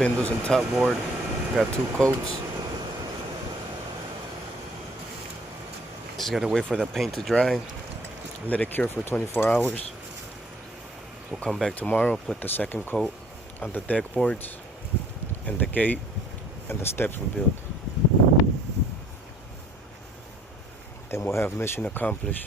spindles and top board. Got 2 coats. Just gotta wait for the paint to dry. Let it cure for 24 hours. We'll come back tomorrow, put the second coat on the deck boards and the gate and the steps we built. Then we'll have mission accomplished.